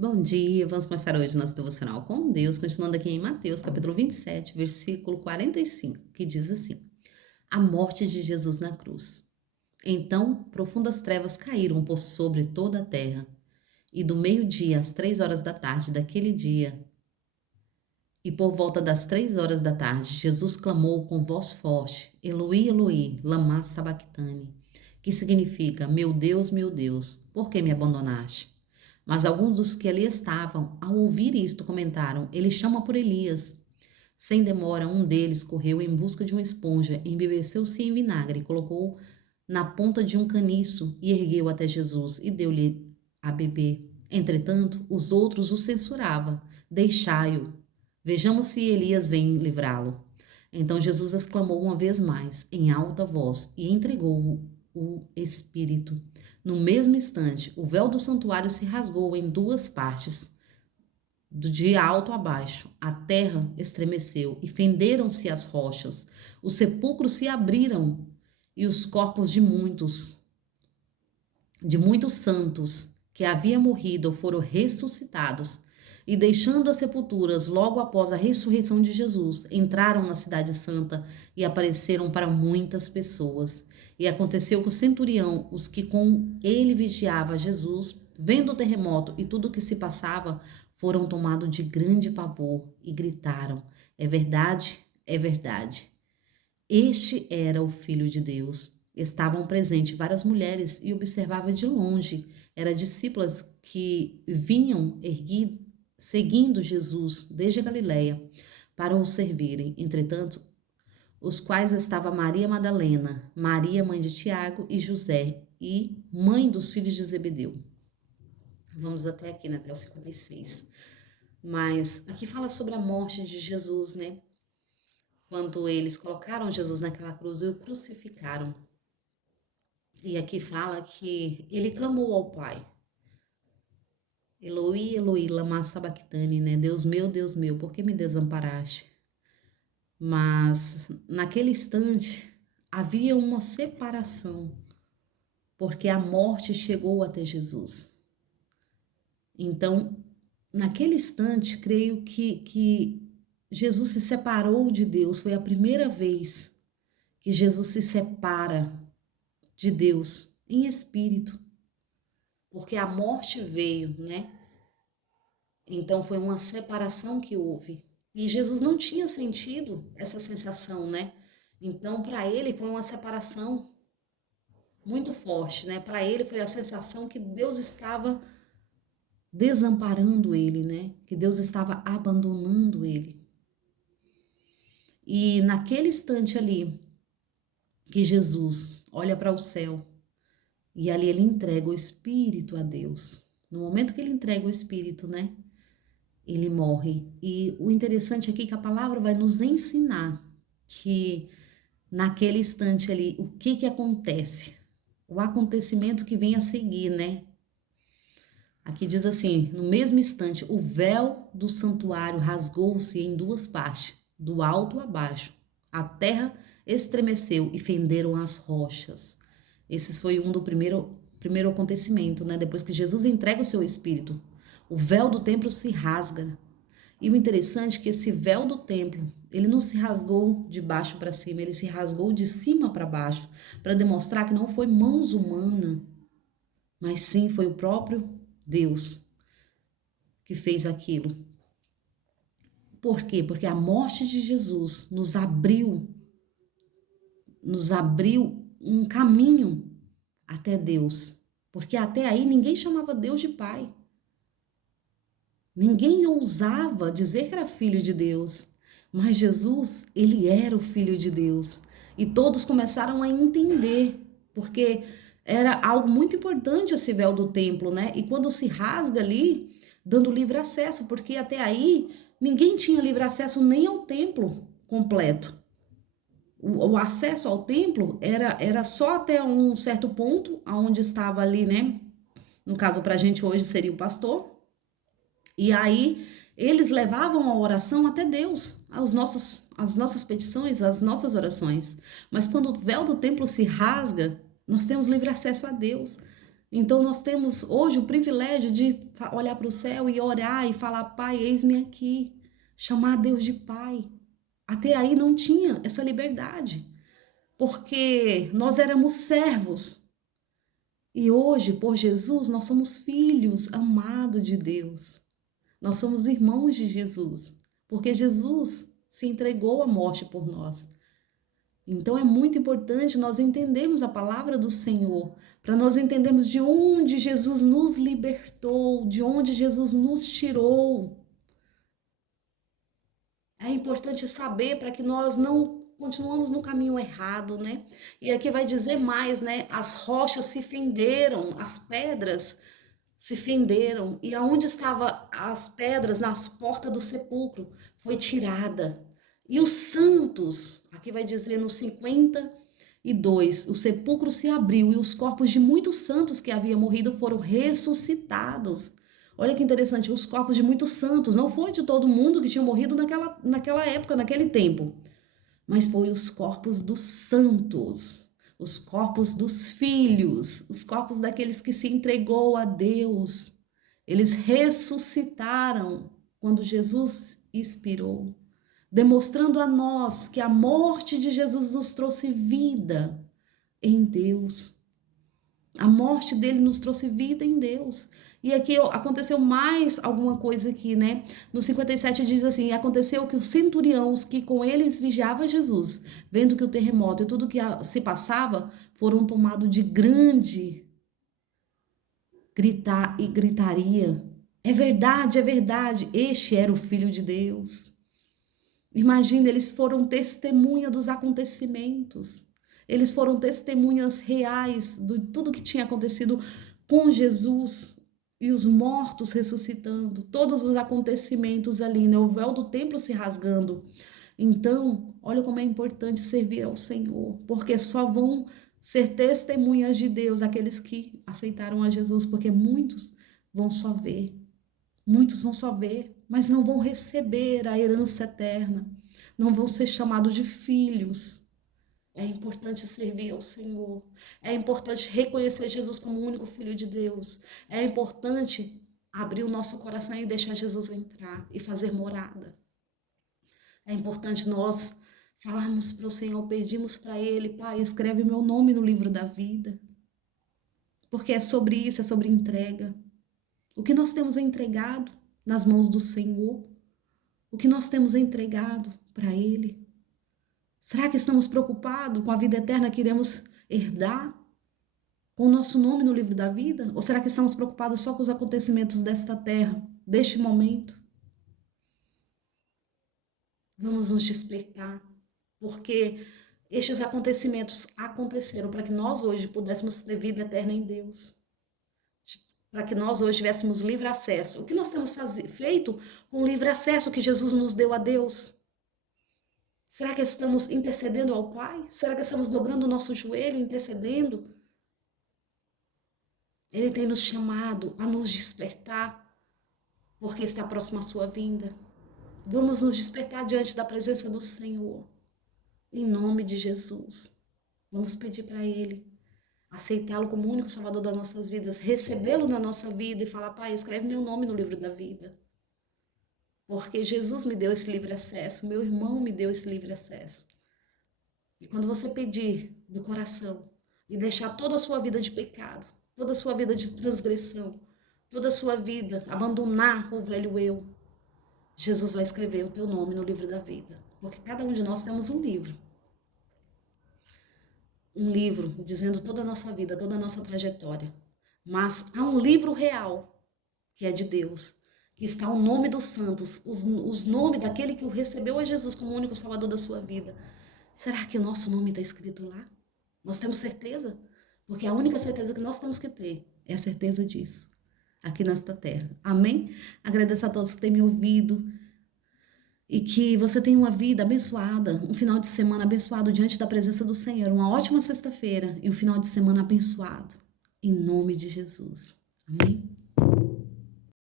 Bom dia, vamos começar hoje nosso devocional com Deus, continuando aqui em Mateus, capítulo 27, versículo 45, que diz assim: A morte de Jesus na cruz. Então, profundas trevas caíram por sobre toda a terra, e do meio-dia às 3 horas da tarde daquele dia, e por volta das 3 horas da tarde, Jesus clamou com voz forte: Eloi, Eloi, lama sabachthani, que significa: meu Deus, por que me abandonaste? Mas alguns dos que ali estavam, ao ouvir isto, comentaram: Ele chama por Elias. Sem demora, um deles correu em busca de uma esponja, embebedeceu-se em vinagre, colocou na ponta de um caniço e ergueu até Jesus e deu-lhe a beber. Entretanto, os outros o censuravam: Deixai-o. Vejamos se Elias vem livrá-lo. Então Jesus exclamou uma vez mais, em alta voz, e entregou o Espírito. No mesmo instante, o véu do santuário se rasgou em duas partes, de alto a baixo. A terra estremeceu e fenderam-se as rochas. Os sepulcros se abriram e os corpos de muitos santos que haviam morrido foram ressuscitados. E deixando as sepulturas logo após a ressurreição de Jesus, entraram na cidade santa e apareceram para muitas pessoas. E aconteceu que o centurião, os que com ele vigiava Jesus, vendo o terremoto e tudo o que se passava, foram tomados de grande pavor e gritaram: É verdade, é verdade. Este era o Filho de Deus. Estavam presentes várias mulheres e observavam de longe. Eram discípulas que vinham seguindo Jesus desde a Galiléia para o servirem. Entretanto, os quais estava Maria Madalena, Maria, mãe de Tiago e José, e mãe dos filhos de Zebedeu. Vamos até aqui, né, até o 56. Mas aqui fala sobre a morte de Jesus, né? Quando eles colocaram Jesus naquela cruz e o crucificaram. E aqui fala que ele clamou ao Pai. Eloi, Eloi, lama sabachthani, né? Deus meu, por que me desamparaste? Mas naquele instante havia uma separação, porque a morte chegou até Jesus. Então, naquele instante, creio que Jesus se separou de Deus. Foi a primeira vez que Jesus se separa de Deus em espírito, porque a morte veio, né? Então foi uma separação que houve. E Jesus não tinha sentido essa sensação, né? Então para ele foi uma separação muito forte, né? Para ele foi a sensação que Deus estava desamparando ele, né? Que Deus estava abandonando ele. E naquele instante ali que Jesus olha para o céu e ali ele entrega o espírito a Deus. No momento que ele entrega o espírito, né? Ele morre. E o interessante aqui é que a palavra vai nos ensinar que naquele instante ali, o que que acontece? O acontecimento que vem a seguir, né? Aqui diz assim: no mesmo instante, o véu do santuário rasgou-se em duas partes, do alto a baixo. A terra estremeceu e fenderam as rochas. Esse foi um do primeiro acontecimento, né? Depois que Jesus entrega o seu espírito, o véu do templo se rasga. E o interessante é que esse véu do templo, ele não se rasgou de baixo para cima, ele se rasgou de cima para baixo, para demonstrar que não foi mãos humanas, mas sim foi o próprio Deus que fez aquilo. Por quê? Porque a morte de Jesus nos abriu um caminho até Deus. Porque até aí ninguém chamava Deus de Pai. Ninguém ousava dizer que era filho de Deus, mas Jesus, ele era o filho de Deus. E todos começaram a entender, porque era algo muito importante esse véu do templo, né? E quando se rasga ali, dando livre acesso, porque até aí ninguém tinha livre acesso nem ao templo completo. O acesso ao templo era só até um certo ponto, aonde estava ali, né? No caso, para a gente hoje seria o pastor. E aí eles levavam a oração até Deus, as nossas petições, as nossas orações. Mas quando o véu do templo se rasga, nós temos livre acesso a Deus. Então nós temos hoje o privilégio de olhar para o céu e orar e falar: Pai, eis-me aqui, chamar Deus de Pai. Até aí não tinha essa liberdade, porque nós éramos servos. E hoje, por Jesus, nós somos filhos amados de Deus. Nós somos irmãos de Jesus, porque Jesus se entregou à morte por nós. Então é muito importante nós entendermos a palavra do Senhor, para nós entendermos de onde Jesus nos libertou, de onde Jesus nos tirou. É importante saber para que nós não continuamos no caminho errado, né? E aqui vai dizer mais, né? As rochas se fenderam, as pedras se fenderam, e aonde estavam as pedras, nas portas do sepulcro, foi tirada. E os santos, aqui vai dizer no 52, o sepulcro se abriu e os corpos de muitos santos que haviam morrido foram ressuscitados. Olha que interessante, os corpos de muitos santos, não foi de todo mundo que tinha morrido naquela época, naquele tempo, mas foi os corpos dos santos, os corpos dos filhos, os corpos daqueles que se entregou a Deus. Eles ressuscitaram quando Jesus expirou, demonstrando a nós que a morte de Jesus nos trouxe vida em Deus. A morte dele nos trouxe vida em Deus. E aqui aconteceu mais alguma coisa aqui, né? No 57 diz assim: aconteceu que os centuriões que com eles vigiava Jesus, vendo que o terremoto e tudo que se passava, foram tomados de grande gritaria. É verdade, este era o Filho de Deus. Imagina, eles foram testemunha dos acontecimentos. Eles foram testemunhas reais de tudo que tinha acontecido com Jesus e os mortos ressuscitando, todos os acontecimentos ali, né? O véu do templo se rasgando. Então, olha como é importante servir ao Senhor, porque só vão ser testemunhas de Deus aqueles que aceitaram a Jesus, porque vão só ver, muitos vão só ver, mas não vão receber a herança eterna, não vão ser chamados de filhos. É importante servir ao Senhor. É importante reconhecer Jesus como o único Filho de Deus. É importante abrir o nosso coração e deixar Jesus entrar e fazer morada. É importante nós falarmos para o Senhor, pedimos para Ele: Pai, escreve meu nome no livro da vida. Porque é sobre isso, é sobre entrega. O que nós temos entregado nas mãos do Senhor? O que nós temos entregado para Ele? Será que estamos preocupados com a vida eterna que iremos herdar? Com o nosso nome no livro da vida? Ou será que estamos preocupados só com os acontecimentos desta terra, deste momento? Vamos nos despertar, porque estes acontecimentos aconteceram para que nós hoje pudéssemos ter vida eterna em Deus. Para que nós hoje tivéssemos livre acesso. O que nós temos feito com o livre acesso que Jesus nos deu a Deus? Será que estamos intercedendo ao Pai? Será que estamos dobrando o nosso joelho, intercedendo? Ele tem nos chamado a nos despertar, porque está próximo à sua vinda. Vamos nos despertar diante da presença do Senhor, em nome de Jesus. Vamos pedir para Ele aceitá-lo como o único Salvador das nossas vidas, recebê-lo na nossa vida e falar: Pai, escreve meu nome no livro da vida. Porque Jesus me deu esse livre acesso, meu irmão me deu esse livre acesso. E quando você pedir do coração e deixar toda a sua vida de pecado, toda a sua vida de transgressão, toda a sua vida, abandonar o velho eu, Jesus vai escrever o teu nome no livro da vida. Porque cada um de nós temos um livro. Um livro dizendo toda a nossa vida, toda a nossa trajetória. Mas há um livro real, que é de Deus, que está o nome dos santos, os nomes daquele que o recebeu a Jesus como o único Salvador da sua vida. Será que o nosso nome está escrito lá? Nós temos certeza? Porque a única certeza que nós temos que ter é a certeza disso, aqui nesta terra. Amém? Agradeço a todos que têm me ouvido e que você tenha uma vida abençoada, um final de semana abençoado diante da presença do Senhor, uma ótima sexta-feira e um final de semana abençoado, em nome de Jesus. Amém?